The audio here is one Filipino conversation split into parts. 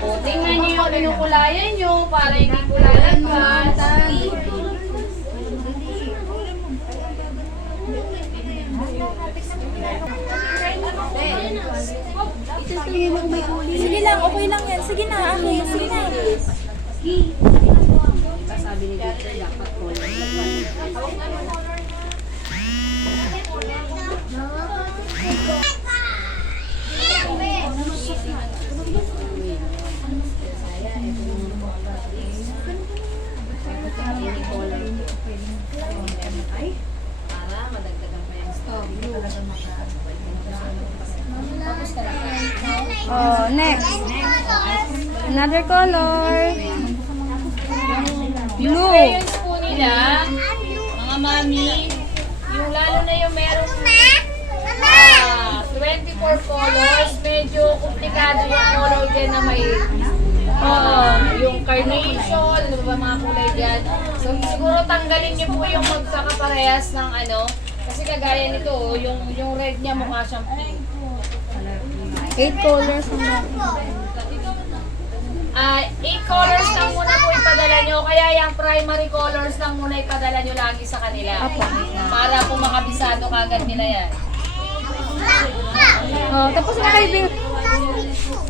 O, tingnan niyo yung pinukulayan niyo para hindi kulalagpas. Sige lang, okay lang yan. Sige na, akin. Sige na. Sabi ni Victor, dapat color. Para madagdagan pa yung stock. Oh, next. Another color. Blue. Crayons po nila, mga mami, yung lalo na yung merong 24 colors, medyo komplikado yung color dyan na may yung carnation, ano ba mga kulay dyan. So siguro tanggalin niyo po yung magkakaparehas ng ano, kasi kagaya nito, yung red niya mukha siyang pink. 8 colors. 8 colors lang muna po ipadala nyo, kaya yung primary colors lang muna ipadala nyo lagi sa kanila. Para po makabisado kagad nila yan. Oh, tapos na kayo.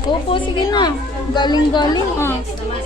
Opo, sige na. Galing-galing. Ah. Next naman,